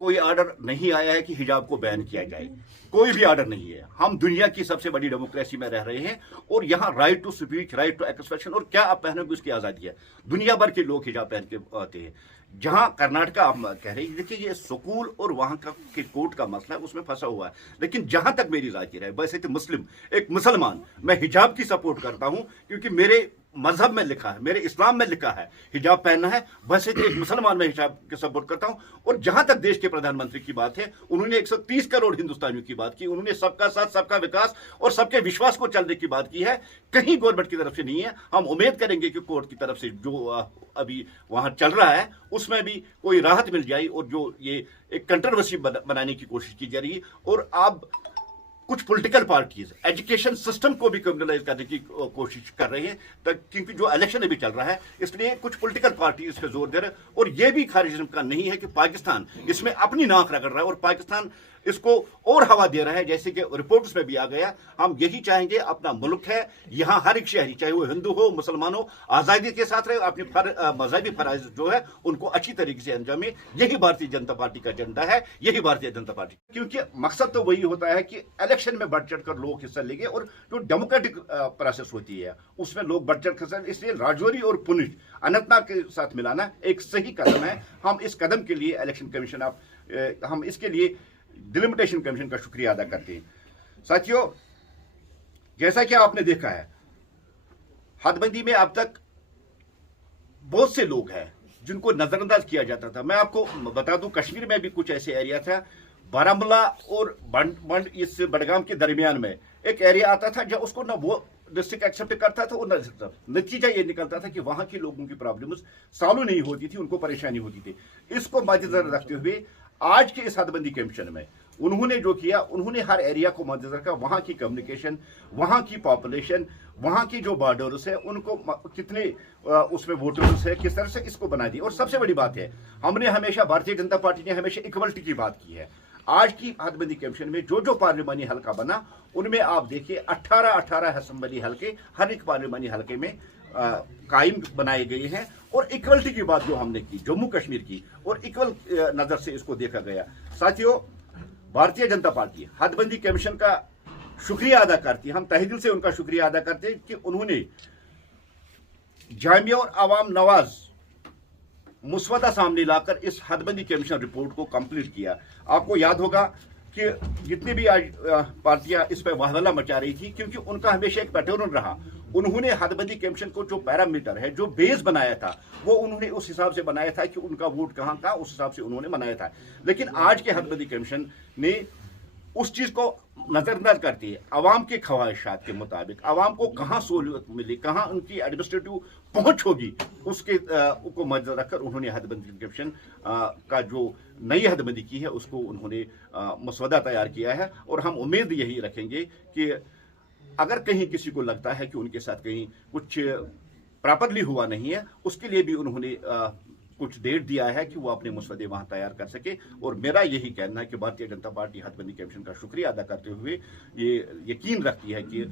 कोई ऑर्डर नहीं आया है कि हिजाब को बैन किया जाए। कोई भी ऑर्डर नहीं है। हम दुनिया की सबसे बड़ी डेमोक्रेसी में रह रहे हैं और यहाँ right to speech, right to expression और क्या आप पहनोगे उसकी आज़ादी है। दुनिया भर के लोग हिजाब पहन के आते हैं। जहाँ कर्नाटका आप कह रहे हैं, देखिए ये स्कूल और वहाँ का के कोर्ट का मसला है, उसमें फंसा हुआ है। लेकिन जहाँ तक मेरी राय है, वैसे तो मुस्लिम, एक मुसलमान, मैं हिजाब की सपोर्ट करता हूँ क्योंकि मेरे मजहब में लिखा है, मेरे इस्लाम में लिखा है हिजाब पहनना है। वैसे तो एक मुसलमान में हिजाब की सपोर्ट करता हूं। और जहां तक देश के प्रधानमंत्री की बात है, उन्होंने 130 करोड़ हिंदुस्तानियों की बात की, उन्होंने सबका साथ सबका विकास और सबके विश्वास को चलने की बात की है। कहीं गवर्नमेंट की तरफ से नहीं है। हम उम्मीद करेंगे कि कोर्ट की तरफ से जो अभी वहां चल रहा है उसमें भी कोई राहत मिल जाए और जो ये एक कंट्रोवर्सी बनाने की कोशिश की जा रही है। और आप कुछ पॉलिटिकल पार्टीज एजुकेशन सिस्टम को भी क्रिमिनलाइज करने की कोशिश कर रहे हैं, क्योंकि जो इलेक्शन अभी चल रहा है इसलिए कुछ पॉलिटिकल पार्टी इस पर जोर दे रहे हैं। और यह भी खारिज का नहीं है कि पाकिस्तान इसमें अपनी नाक रगड़ रहा है और पाकिस्तान इसको और हवा दे रहा है। जैसे कि रिपोर्ट्स में भी आ गया, हम यही चाहेंगे, अपना मुल्क है, यहाँ हर एक शहरी चाहे वो हिंदू हो मुसलमान हो आज़ादी के साथ रहे, अपनी मजहबी फराइज जो है उनको अच्छी तरीके से अंजाम। यही भारतीय जनता पार्टी का एजेंडा है, यही भारतीय जनता पार्टी, क्योंकि मकसद तो वही होता है कि इलेक्शन में बढ़ चढ़ कर लोग हिस्सा लेंगे और जो डेमोक्रेटिक प्रोसेस होती है उसमें लोग बढ़ चढ़ कर। इसलिए राजौरी और पुंछ अनंतनाग के साथ मिलाना एक सही कदम है। हम इस कदम के लिए इलेक्शन कमीशन हम इसके लिए डिलिमिटेशन कमीशन का शुक्रिया अदा करते हैं। साथियों, जैसा कि आपने देखा है, हदबंदी में अब तक बहुत से लोग हैं जिनको नजरअंदाज किया जाता था। मैं आपको बता दूं, कश्मीर में भी कुछ ऐसे एरिया था, बारामूला और बंड इस बडगाम के दरमियान में एक एरिया आता था जहां उसको ना वो डिस्ट्रिक्ट एक्सेप्ट करता था और नतीजा ये निकलता था कि वहां के लोगों की प्रॉब्लम्स सॉल्व नहीं होती थी, उनको परेशानी होती थी। इसको मद्देनजर रखते हुए आज के इस हदबंदी कमीशन में उन्होंने जो किया, उन्होंने हर एरिया को मद्देनजर रखा, वहां की कम्युनिकेशन, वहां की पॉपुलेशन, वहां की जो बॉर्डर्स है उनको कितने उसमें वोटर्स है, किस तरह से इसको बना दिया। और सबसे बड़ी बात है, हमने हमेशा, भारतीय जनता पार्टी ने हमेशा इक्वलिटी की बात की है। आज की हदबंदी कमीशन में जो जो पार्लिमानी हल्का बना उनमें आप देखिए 18 असेंबली हल्के हर एक पार्लिमानी हल्के में कायम बनाए गए हैं। और इक्वलिटी की बात जो हमने की जम्मू कश्मीर की, और इक्वल नजर से इसको देखा गया। साथियों, भारतीय जनता पार्टी हदबंदी कमीशन का शुक्रिया अदा करती है, हम तहे दिल से उनका शुक्रिया अदा करते हैं कि उन्होंने जामिया और अवाम नवाज मुसवदा सामने लाकर इस हदबंदी कमीशन रिपोर्ट को कंप्लीट किया। आपको याद होगा कि जितनी भी आज पार्टियां इस पर वाहवाला मचा रही थी, क्योंकि उनका हमेशा एक पैटर्न रहा, उन्होंने हदबंदी कमीशन को जो पैरामीटर है, जो बेस बनाया था, वो उन्होंने उस हिसाब से बनाया था कि उनका वोट कहां का, उस हिसाब से उन्होंने बनाया था। लेकिन आज के हदबंदी कमीशन ने उस चीज को नजरअंदाज करती है। अवाम के ख्वाहिशात के मुताबिक अवाम को कहां सहूलियत मिली, कहां उनकी एडमिनिस्ट्रेटिव पहुंच होगी, उसके को मद्देनजर रखकर उन्होंने हदबंदी कमीशन का जो नई हदबंदी की है उसको उन्होंने मसवदा तैयार किया है। और हम उम्मीद यही रखेंगे कि अगर कहीं किसी को लगता है कि उनके साथ कहीं कुछ प्रॉपरली हुआ नहीं है, उसके लिए भी उन्होंने कुछ डेट दिया है कि वो अपने मसवदे वहां तैयार कर सके। और मेरा यही कहना है कि भारतीय जनता पार्टी हदबंदी कमीशन का शुक्रिया अदा करते हुए ये यकीन रखती है कि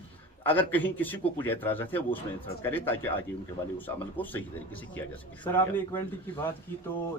अगर कहीं किसी को कुछ एतराज़ात है वो उसमें एतराज़ करे, ताकि आगे उनके वाले उस अमल को सही तरीके से किया जा सके। सर, आपने इक्वलिटी की बात की, तो